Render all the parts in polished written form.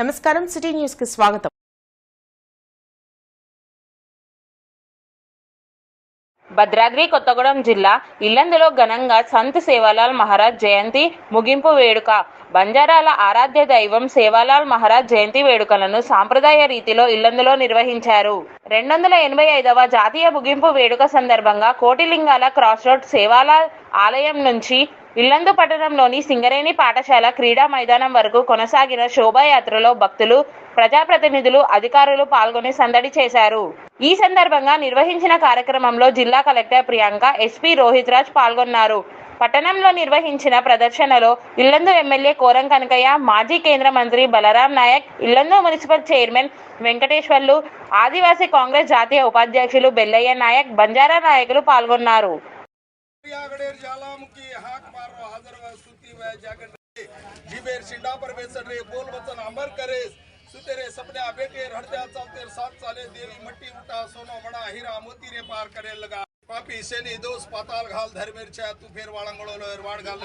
నమస్కారం, city news కి స్వాగతం. భద్రాద్రి కొత్తగూడెం జిల్లా ఇల్లందులో ఘనంగా సంత్ సేవాలాల్ మహారాజ్ జయంతి ముగింపు వేడుక. బంజారాల ఆరాధ్య దైవం సేవాలాల్ మహారాజ్ జయంతి వేడుకలను సాంప్రదాయ రీతిలో ఇల్లందులో నిర్వహించారు. 285వ జాతీయ ముగింపు వేడుక సందర్భంగా కోటిలింగాల క్రాస్ రోడ్ సేవాలాల్ ఆలయం నుంచి ఇల్లందు పట్టణంలోని సింగరేణి పాఠశాల క్రీడా మైదానం వరకు కొనసాగిన శోభాయాత్రలో భక్తులు, ప్రజాప్రతినిధులు, అధికారులు పాల్గొని సందడి చేశారు. ఈ సందర్భంగా నిర్వహించిన కార్యక్రమంలో జిల్లా కలెక్టర్ ప్రియాంక, ఎస్పీ రోహిత్ రాజ్ పాల్గొన్నారు. పట్టణంలో నిర్వహించిన ప్రదర్శనలో ఇల్లందు ఎమ్మెల్యే కోరం కనకయ్య, మాజీ కేంద్ర మంత్రి బలరాం నాయక్, ఇల్లందు మున్సిపల్ చైర్మన్ వెంకటేశ్వర్లు, ఆదివాసీ కాంగ్రెస్ జాతీయ ఉపాధ్యక్షులు బెల్లయ్య నాయక్, బంజారా నాయకులు పాల్గొన్నారు. सुतेरे सपने बेटे हड़त्या चलते साथ साले देवी मट्टी उठा सोनो बड़ा हीरा मोती रे पार करे लगा पापी सेनी दोष पाताल घाल धर्मेर छा तू फेर वाळंगळो लोर वाड घाल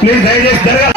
ప్లీజ్ దయచేసి జరగాలి.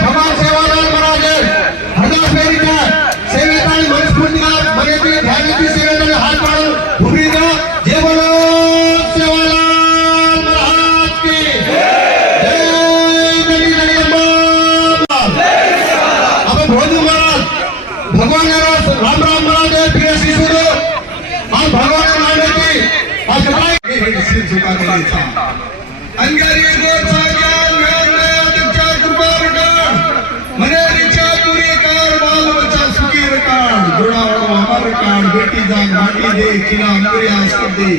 भगवान सेवालाल महाराज हरदासपेरीच्या सेवेत आणि मनस्फूर्तीला मर्यादित ध्यानाची सेवेत हात मारून उभी राहा. जय बोलो सेवालाल महाराज की जय. देवी जगदंबा. आपण भोजू महाराज भगवान राम राम महाराज प्रिय शिशुरो और भगवान मानकी आज काय सिर झुका देता अंगारी गोचा ज्ञान ज्ञान अध्यक्षा कृपा रकाड मनेरीच्या पुरी कार बाल बच्चा सुखी रकाड जोडावो अमर रकाड बेटी जान माटी दे खिला अंकुरिया स्कंदी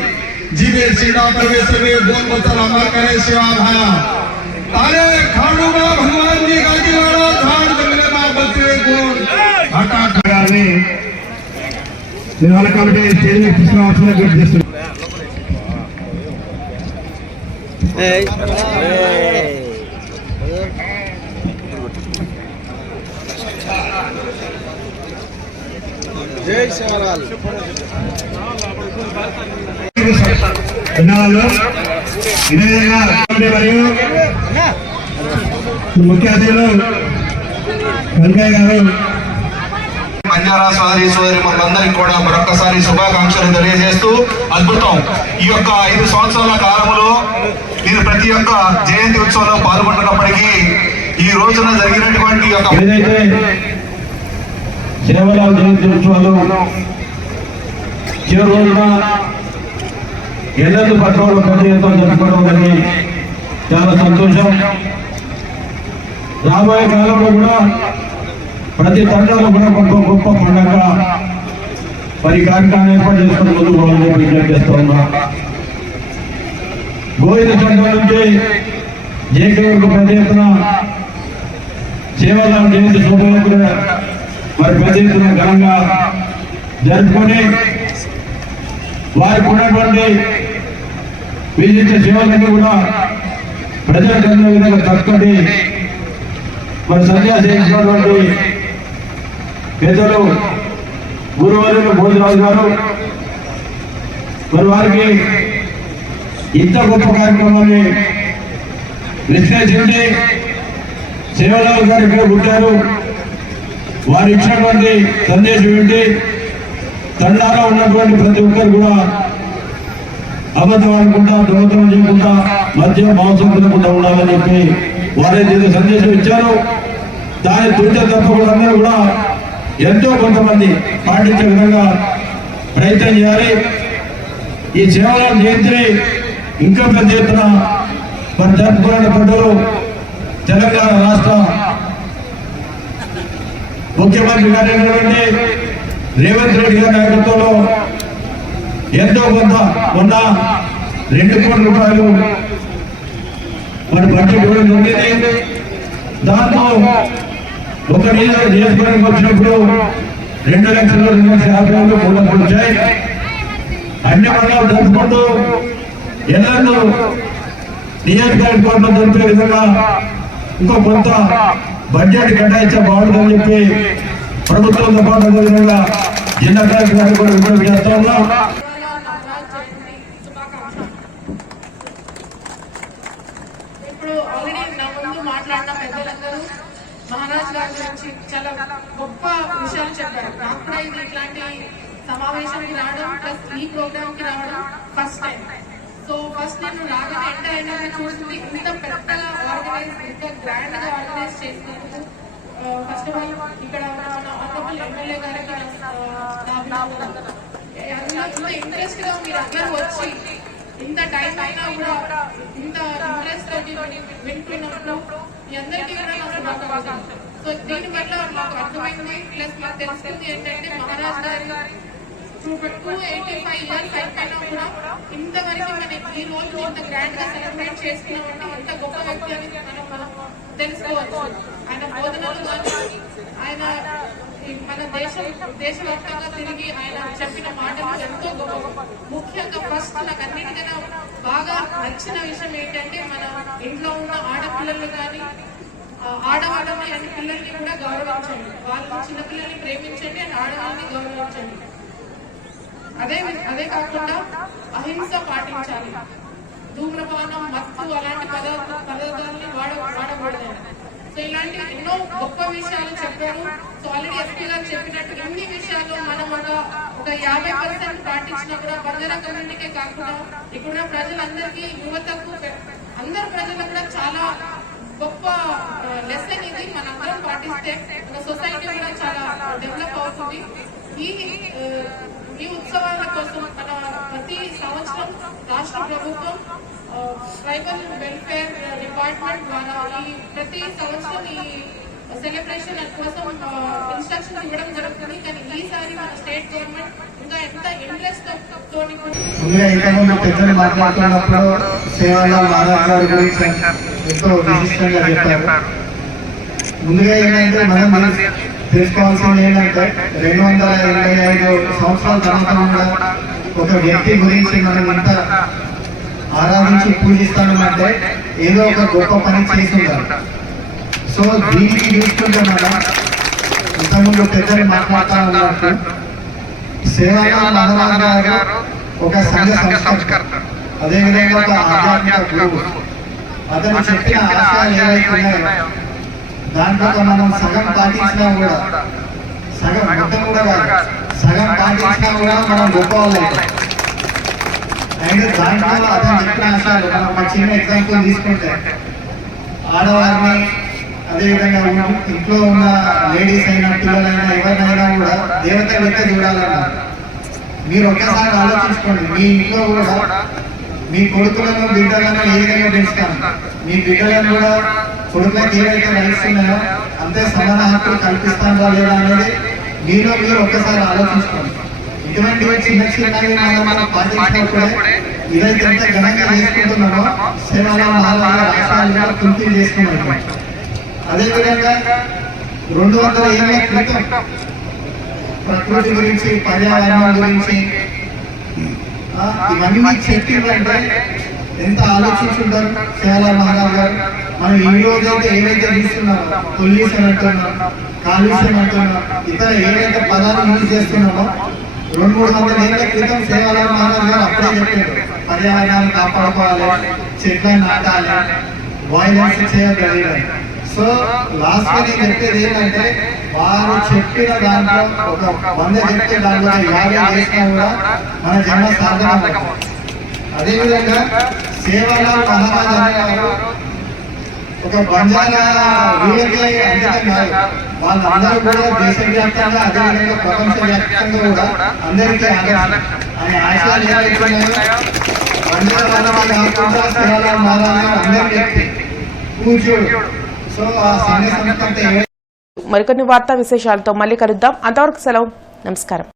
जीवे सीधा प्रवेश में बोल बचन अमर करे सेवा भाया तारे खाड़ूगा भगवान जी गाजीवाड़ा झाड़ जंगले में बचे गुण घाटा ठाने निर्वाह कमिटी स्टेज में किसने आपने गुड जस्ट जय सेवालाल ధన్యవాదాలు. ఇదే విధంగా మరియు ముఖ్య అతిథులు వెంకయ్య గారు బంజారా సోదరి సోదరిమణులందరికీ కూడా మరొకసారి శుభాకాంక్షలు తెలియజేస్తూ అద్భుతం. ఈ యొక్క 5 సంవత్సరాల కాలంలో నేను ప్రతి ఒక్క జయంతి ఉత్సవంలో పాల్గొంటున్నప్పటికీ ఈ రోజున జరిగినటువంటి ఏదైతే సేవలాల్ జయంతి ఉత్సవాలు చివరి రోజున ఎల్లెల్లు పట్టుకోవడం పెద్ద ఎత్తున జరుపుకోవడం అనేది చాలా సంతోషం. రాబోయే కాలంలో కూడా ప్రతి తండ్రులు కూడా గొప్ప పండుగ మరి కార్యక్రమం ఏర్పాటు చేసుకుని ముందుకు పోవాలని విజ్ఞప్తి చేస్తూ ఉన్నా. గోవింద చంద్ర నుంచి జేకే వరకు పెద్ద ఎత్తున సేవలాల్ జయంతి శోభయాత్ర మరి పెద్ద ఎత్తున ఘనంగా జరుపుకొని వారికి ఉన్నటువంటి విశిష్ట సేవలన్నీ కూడా ప్రజలకు అందే విధంగా చక్కటి మరి సంధ్యా చేసినటువంటి పెద్దలు గురువారు భోజరాజు గారు మరి వారికి ఇంత గొప్ప కార్యక్రమాన్ని విశ్లేషించి సేవలాల్ గారు ఇక్కడ పుట్టారు, వారు ఇచ్చినటువంటి సందేశం ఏంటి, తండాలో ఉన్నటువంటి ప్రతి ఒక్కరు కూడా అబద్ధం అనుకుంటా దొంగతనం చేయకుండా మధ్య మాంసం తినకుండా ఉండాలని చెప్పి వారైతే సందేశం ఇచ్చారు. దాని తుడిత తప్పకుండా అందరూ కూడా ఎంతో కొంతమంది పాటించే విధంగా ప్రయత్నం చేయాలి. ఈ సేవలాల్ జయంతిని ఇంకా పెద్ద ఎత్తున మరి జరుపుకునే పడ్డలు తెలంగాణ రాష్ట్ర ముఖ్యమంత్రి గారైనటువంటి రేవంత్ రెడ్డి గారి నాయకత్వంలో ఎంతో కొంత మొన్న 2 కోట్ల రూపాయలు మన బడ్జెట్ ఇవ్వడం జరిగింది. దాంతో ఒక నియోజకవర్గానికి వచ్చినప్పుడు 2,00,000 మూలకు వచ్చాయి. అన్ని మండలాలు జరుపుకుంటూ ఎల్లరూ నియోజకవర్గంలో జరిపే విధంగా ఇంకో కొంత బడ్జెట్ కేటాయిస్తే బాగుంటుందని చెప్పి ప్రభుత్వంతో పాటు అదే విధంగా జిల్లా కలెక్టర్ కూడా విజ్ఞప్తి చేస్తా ఉన్నాం. ఇప్పుడు ఆల్రెడీ నా ముందు మాట్లాడిన పెద్దలందరూ మహారాజ్ గారి గురించి చాలా గొప్ప విషయాలు చెప్పారు. నాకు కూడా ఇది ఇట్లాంటి సమావేశానికి రావడం ప్లస్ ఈ ప్రోగ్రామ్ కి రావడం ఫస్ట్ టైం. సో ఫస్ట్ నేను రాగానే ఎంటర్ అయినా చూసింది ఇంత పెద్దగా ఆర్గనైజ్, ఇంత గ్రాండ్ గా ఆర్గనైజ్ చేసినందుకు ఫస్ట్ ఆఫ్ ఆల్ ఇక్కడ ఆనరబుల్ ఎమ్మెల్యే గారికి ఇంత ఇంట్రెస్ట్ గా మీరు అందరూ వచ్చి ఇంత టైం అయినా కూడా ఇంత ఇంట్రెస్ట్ తోటి వింటున్నప్పుడు మీ అందరికీ కూడా నా శుభాకాంక్షలు. సో దీని వల్ల మాకు అర్థమైంది ప్లస్ మాకు తెలుస్తుంది ఏంటంటే మహారాజ్ గారి 285 years అయిపోయినా కూడా ఇంతవరకు మనం ఈ రోజు ఇంత గ్రాండ్ గా సెలబ్రేట్ చేసుకున్నామంటే ఎంత గొప్ప వ్యక్తి అని మనం తెలుసుకోవచ్చు. ఆయన బోధనలు కానీ ఆయన మన దేశవ్యాప్తంగా తిరిగి ఆయన చెప్పిన మాటలు ఎంతో గొప్ప. ముఖ్యంగా ఫస్ట్ నాకు అన్నిటికన్నా బాగా నచ్చిన విషయం ఏంటంటే మన ఇంట్లో ఉన్న ఆడపిల్లలు కానీ ఆడవాళ్ళని అండ్ పిల్లల్ని కూడా గౌరవించండి. వాళ్ళు చిన్నపిల్లల్ని ప్రేమించండి అండ్ ఆడవాళ్ళని గౌరవించండి. అదే కాకుండా అహింస పాటించాలి. ధూమ్రపానం, మత్తు అలాంటి పదార్థాలని వాడకూడదు. సో ఇలాంటి ఎన్నో గొప్ప విషయాలు చెప్పారు. సో ఆల్రెడీ ఎస్పీ గారు చెప్పినట్టు ఇన్ని విషయాలు మనం ఒక 50% పాటించినా కూడా బంజారా కమ్యూనిటీకే కాకుండా ఇక్కడున్న ప్రజలందరికీ, యువతకు, అందరు ప్రజలకు కూడా చాలా గొప్ప లెసన్ ఇది. మనందరం పాటిస్తే మన సొసైటీ కూడా చాలా డెవలప్ అవుతుంది. ఈ ఉత్సవాల కోసం మన ప్రతి సంవత్సరం రాష్ట్ర ప్రభుత్వం ట్రైబల్ వెల్ఫేర్ డిపార్ట్మెంట్ ద్వారా ప్రతి సంవత్సరం ఈ సెలబ్రేషన్ కోసం ఇన్స్ట్రక్షన్స్ ఇవ్వడం జరుగుతుంది. కానీ ఈసారి మన స్టేట్ గవర్నమెంట్ ఇంకా ఎంత ఇంట్రెస్ట్ తోని ఇంతకుముందు పెద్దలు మాట్లాడుతున్నప్పుడు సేవల మహారాజు గురించి ఎంతో విశిష్టంగా చెప్పారు. ముందుగా ఏంటంటే మనం తెలుసుకోవాల్సింది ఏంటంటే 225 సంవత్సరాల తర్వాత కూడా ఒక వ్యక్తి గురించి మనం ఇంత ఆరాధించి పూజిస్తామంటే ఏదో ఒక గొప్ప పని చేసి ఉంటారు. సో దీనికి చూసుకుంటే మనం ఇంతకుముందు పెద్దలు మాట్లాడుతూ ఉన్నట్టు సేవాలాల్ మహారాజ్ గారు ఒక సంఘ సంస్కర్త, అదేవిధంగా ఒక ఆధ్యాత్మిక గురువు. అతను చెప్పిన ఆశయాలు ఏవైతే ఉన్నాయో దాంట్లో మనం సగం పాటించినా కూడా, సగం మొత్తం కూడా కాదు, సగం పాటించినా కూడా మనం గొప్ప వాళ్ళు అవుతాం. అండ్ దాంట్లో అతను చెప్పిన ఆశయాలు మనం ఒక చిన్న ఎగ్జాంపుల్ తీసుకుంటే, ఆడవారిని అదేవిధంగా ఇంట్లో ఉన్న లేడీస్ అయినా పిల్లలైనా ఎవరినైనా కూడా దేవత లెక్క చూడాలన్నారు. మీరు ఒక్కసారి ఆలోచించుకోండి, మీ ఇంట్లో కూడా మీ కొడుకులను బిడ్డలను ఏ విధంగా పెంచుతాను, మీ బిడ్డలను కూడా కొడుకులకు ఏవైతే వహిస్తున్నాయో అంతే సమాన హక్కులు కల్పిస్తాను లేదా అనేది మీరు ఒక్కసారి ఆలోచించుకోండి. ఇటువంటి చిన్న చిన్నవి మనం పాటించినప్పుడే ఇదైతే ఎంత ఘనంగా చేసుకుంటున్నామో సేవాలాల్ మహారాజ్ రాష్ట్రాలు పూర్తి చేసుకున్నాం. అదేవిధంగా 200 ఏళ్ల క్రితం ప్రకృతి గురించి, పర్యావరణం గురించి ఇవన్నీ చెప్పిందంటే ఎంత ఆలోచించుంటారు సేవాలాల్ మహారాజ్ గారు. మనం ఈ రోజు అయితే ఏవైతే చూస్తున్నామో, పొల్యూషన్ అంటున్నాం, కాలుష్యం అంటున్నాం, ఇతర ఏవైతే పదాలు యూజ్ చేస్తున్నామో 200-300 ఏళ్ల క్రితం సేవాలాల్ మహారాజ్ గారు అప్పుడే చెప్పారు పర్యావరణాన్ని కాపాడుకోవాలి, చెట్లను నాటాలి, వాయిలెన్స్ చేయగలిగారు. సో లాస్ట్ గా నేను చెప్పేది ఏంటంటే, వారు చెప్పిన దాంట్లో ఒక 100 చెప్తే దాంట్లో 50 చేసినా కూడా మన జన్మ సాధన. అదేవిధంగా సేవాలాల్ మహారాజ్ అనేవారు ఒక బంజారా వీళ్ళకే అంకితం కాదు, వాళ్ళందరూ కూడా దేశవ్యాప్తంగా అదేవిధంగా ప్రపంచవ్యాప్తంగా కూడా అందరికీ అనే ఆశయాలు ఏవైతున్నాయో బంజారా కాకుండా సేవాలాల్ మహారాజ్ గారు అందరి వ్యక్తి పూజ్యుడు. సో ఆ సంఘ సంస్థ మరికొన్ని వార్తా విశేషాలతో మళ్ళీ కలుద్దాం. అంతవరకు సెలవు. నమస్కారం.